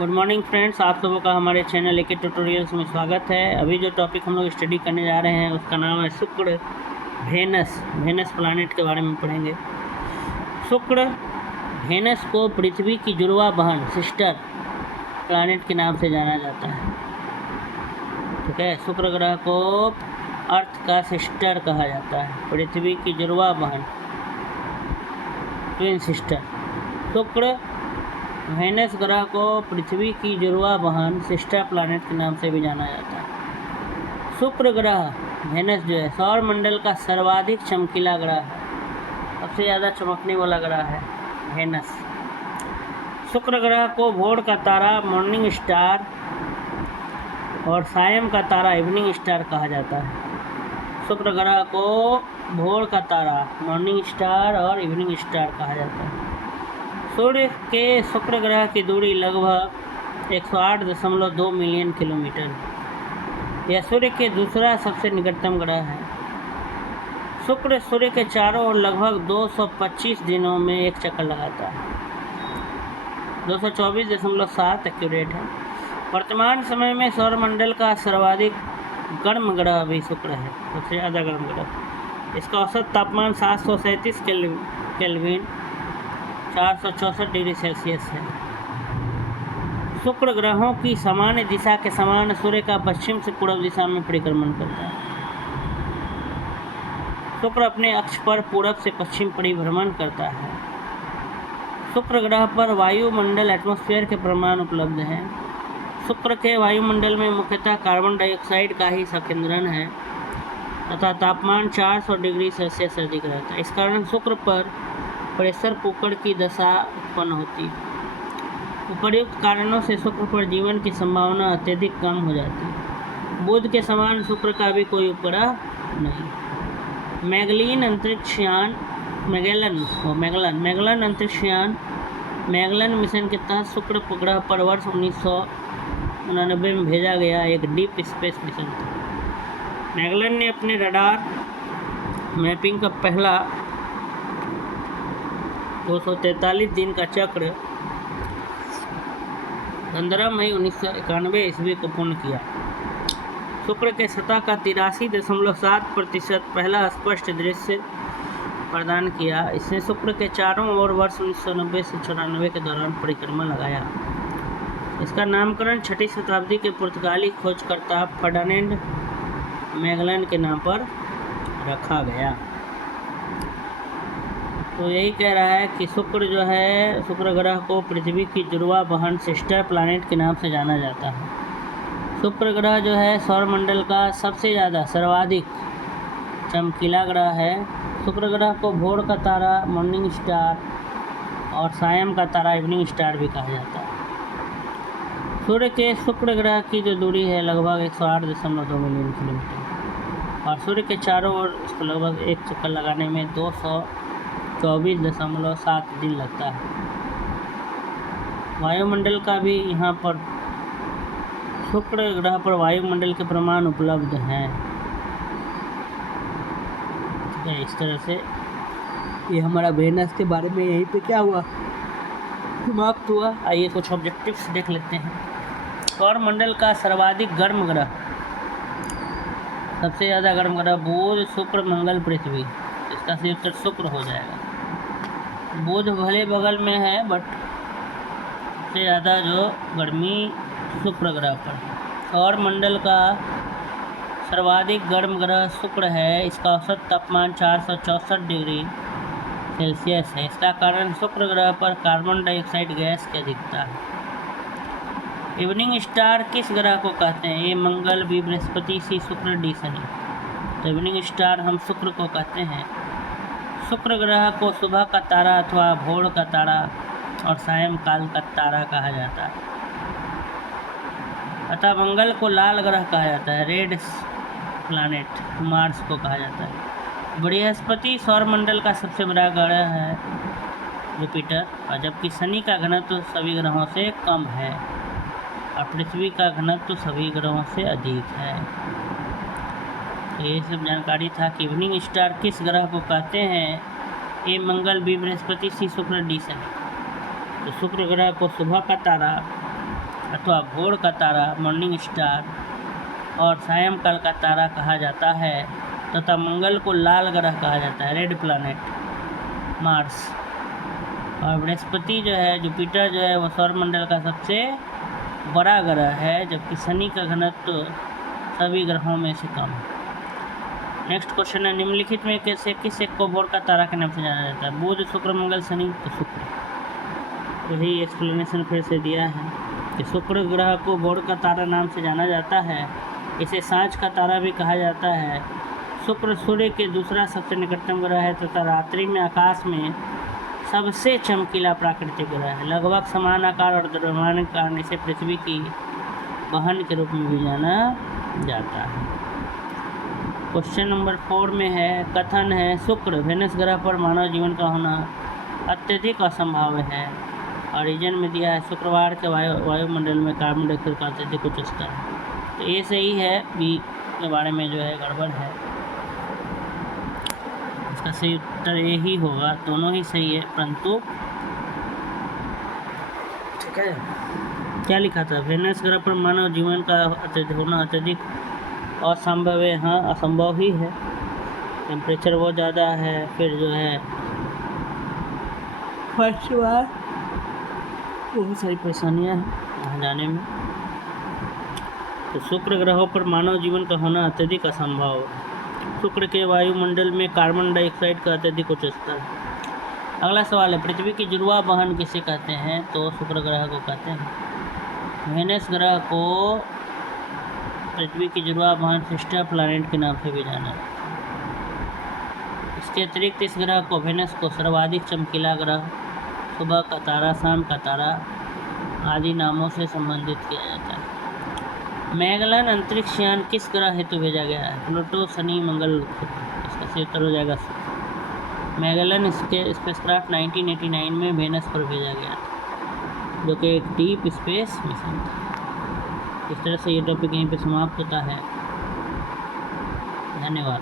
Good morning friends, आप लोगों का हमारे चैनल एके ट्यूटोरियल्स में स्वागत है। अभी जो टॉपिक हम लोग स्टडी करने जा रहे हैं उसका नाम है शुक्र। वेनस प्लैनेट के बारे में पढ़ेंगे। शुक्र वेनस को पृथ्वी की जुड़वा बहन सिस्टर प्लैनेट के नाम से जाना जाता है। ठीक है, शुक्र ग्रह को अर्थ का सिस्टर कहा जाता है, पृथ्वी की जुड़वा बहन, ट्विन सिस्टर। शुक्र वेनस ग्रह को पृथ्वी की जुड़वा बहन सिस्टर प्लैनेट के नाम से भी जाना जाता है। शुक्र ग्रह वेनस जो है सौर मंडल का सर्वाधिक चमकीला ग्रह है, सबसे ज़्यादा चमकने वाला ग्रह है वेनस। शुक्र ग्रह को भोर का तारा मॉर्निंग स्टार और सायं का तारा इवनिंग स्टार कहा जाता है। शुक्र ग्रह को भोर का तारा मॉर्निंग स्टार और इवनिंग स्टार कहा जाता है। सूर्य के शुक्र ग्रह की दूरी लगभग 108.2 मिलियन किलोमीटर है। यह सूर्य के दूसरा सबसे निकटतम ग्रह है। शुक्र सूर्य के चारों ओर लगभग 225 दिनों में एक चक्कर लगाता है। 224.7 एक्यूरेट है। वर्तमान समय में सौरमंडल का सर्वाधिक गर्म ग्रह भी शुक्र है, सबसे ज़्यादा गर्म ग्रह। इसका औसत तापमान 737 केल्विन 464 डिग्री सेल्सियस है। शुक्र ग्रहों की सामान्य दिशा के समान सूर्य का पश्चिम से पूर्व दिशा में परिक्रमण करता है। शुक्र अपने अक्ष पर पूरब से पश्चिम परिभ्रमण करता है। शुक्र ग्रह पर वायुमंडल एटमॉस्फेयर के प्रमाण उपलब्ध हैं। शुक्र के वायुमंडल में मुख्यतः कार्बन डाइऑक्साइड का ही संकेंद्रण है तथा तापमान 400 डिग्री सेल्सियस से अधिक रहता है। इस कारण शुक्र पर प्रेशर कुकर की दशा उत्पन्न होती है। उपर्युक्त कारणों से शुक्र पर जीवन की संभावना अत्यधिक कम हो जाती है। बुध के समान शुक्र का भी कोई उपग्रह नहीं। मैगेलन अंतरिक्ष यान मैगेलन मिशन के तहत शुक्र ग्रह पर वर्ष 1989 में भेजा गया एक डीप स्पेस मिशन था। मैगेलन ने अपने रडार मैपिंग का पहला 243 दिन का चक्र 15 मई 1991 ईस्वी को पूर्ण किया। शुक्र के सतह का 83.7% पहला स्पष्ट दृश्य प्रदान किया। इसने शुक्र के चारों ओर वर्ष 1990 से 94 के दौरान परिक्रमा लगाया। इसका नामकरण 6वीं शताब्दी के पुर्तगाली खोजकर्ता फर्डिनेंड मैगेलन के नाम पर रखा गया। तो यही कह रहा है कि शुक्र जो है, शुक्र ग्रह को पृथ्वी की जुड़वा बहन सिस्टर प्लैनेट के नाम से जाना जाता है। शुक्र ग्रह जो है सौरमंडल का सबसे ज़्यादा सर्वाधिक चमकीला ग्रह है। शुक्र ग्रह को भोर का तारा मॉर्निंग स्टार और सायं का तारा इवनिंग स्टार भी कहा जाता है। सूर्य के शुक्र ग्रह की जो दूरी है लगभग 108.2 मिलियन किलोमीटर और सूर्य के चारों ओर इसको लगभग एक चक्कर लगाने में 224.7 दिन लगता है। वायुमंडल का भी यहाँ पर शुक्र ग्रह पर वायुमंडल के प्रमाण उपलब्ध हैं। ठीक है, इस तरह से ये हमारा वेनस के बारे में यहीं पे क्या हुआ, समाप्त हुआ। आइए कुछ ऑब्जेक्टिव्स देख लेते हैं। सौरमंडल का सर्वाधिक गर्म ग्रह, सबसे ज़्यादा गर्म ग्रह बुध, शुक्र, मंगल, पृथ्वी। इसका सही उत्तर शुक्र हो जाएगा। बुध भले बगल में है बट सबसे ज़्यादा जो गर्मी शुक्र ग्रह पर। सौरमंडल का सर्वाधिक गर्म ग्रह शुक्र है। इसका औसत तापमान 464 डिग्री सेल्सियस है। इसका कारण शुक्र ग्रह पर कार्बन डाइऑक्साइड गैस की अधिकता है। इवनिंग स्टार किस ग्रह को कहते हैं? ये मंगल, बी बृहस्पति, सी शुक्र, डी शनि। तो इवनिंग स्टार हम शुक्र को कहते हैं। शुक्र ग्रह को सुबह का तारा अथवा भोर का तारा और सायंकाल का तारा कहा जाता है। अतः मंगल को लाल ग्रह कहा जाता है, रेड प्लैनेट। मार्स को कहा जाता है। बृहस्पति सौरमंडल का सबसे बड़ा ग्रह है, जुपिटर, और जबकि शनि का घनत्व सभी ग्रहों से कम है और पृथ्वी का घनत्व सभी ग्रहों से अधिक है। ये सब जानकारी था कि इवनिंग स्टार किस ग्रह को कहते हैं। ए मंगल, बी बृहस्पति, सी शुक्र, डी शनि। तो शुक्र ग्रह को सुबह का तारा अथवा भोर का तारा मॉर्निंग स्टार और सायंकाल का तारा कहा जाता है, तथा मंगल को लाल ग्रह कहा जाता है, रेड प्लैनेट मार्स। और बृहस्पति जो है, जुपिटर जो है, वो सौरमंडल का सबसे बड़ा ग्रह है, जबकि शनि का घनत्व सभी ग्रहों में से कम है। नेक्स्ट क्वेश्चन है, निम्नलिखित में कैसे किस एक को भोर का तारा के नाम से जाना जाता है? बुध, शुक्र, मंगल, शनि। तो शुक्र। वही एक्सप्लेनेशन फिर से दिया है कि शुक्र ग्रह को भोर का तारा नाम से जाना जाता है। इसे सांझ का तारा भी कहा जाता है। शुक्र सूर्य के दूसरा सबसे निकटतम ग्रह है तथा रात्रि में आकाश में सबसे चमकीला प्राकृतिक ग्रह है। लगभग समान आकार और द्रव्यमान के कारण इसे पृथ्वी की बहन के रूप में भी जाना जाता है। क्वेश्चन नंबर 4 में है, कथन है शुक्र वेनस ग्रह पर मानव जीवन का होना अत्यधिक असंभव है। और रीजन में दिया है शुक्रवार के वायुमंडल में कार्बन डाइऑक्साइड का अत्यधिक उच्च स्तर है। तो ये सही है, बी के बारे में जो है गड़बड़ है। इसका सही उत्तर ये ही होगा, दोनों ही सही है, परंतु ठीक है क्या लिखा था? वेनस ग्रह पर मानव जीवन का होना अत्यधिक असंभव है। हाँ, असंभव ही है, टेम्परेचर बहुत ज़्यादा है, फिर जो है फर्स्ट बार बहुत सारी परेशानियाँ हैं वहाँ जाने में। तो शुक्र ग्रहों पर मानव जीवन का होना अत्यधिक असंभव है। शुक्र के वायुमंडल में कार्बन डाइऑक्साइड का अत्यधिक उच्च स्तर है। अगला सवाल है, पृथ्वी की जुड़वा बहन किसे कहते हैं? तो शुक्र ग्रह को कहते हैं। वेनस ग्रह को पृथ्वी की जुड़वा बहन सिस्टर प्लैनेट के नाम से भी जाना जाता है। इसके अतिरिक्त इस ग्रह को, वेनस को, सर्वाधिक चमकीला ग्रह, सुबह का तारा, शाम का तारा आदि नामों से संबंधित किया जाता है। मैगलन अंतरिक्ष यान किस ग्रह हेतु भेजा गया है? प्लूटो, शनि, मंगल। इसका सही उत्तर हो जाएगा मैगलन। इसके स्पेसक्राफ्ट 1989 में वेनस पर भेजा गया था, जो कि एक डीप स्पेस मिशन था। इस तरह से ये टॉपिक यहीं पे समाप्त होता है। धन्यवाद।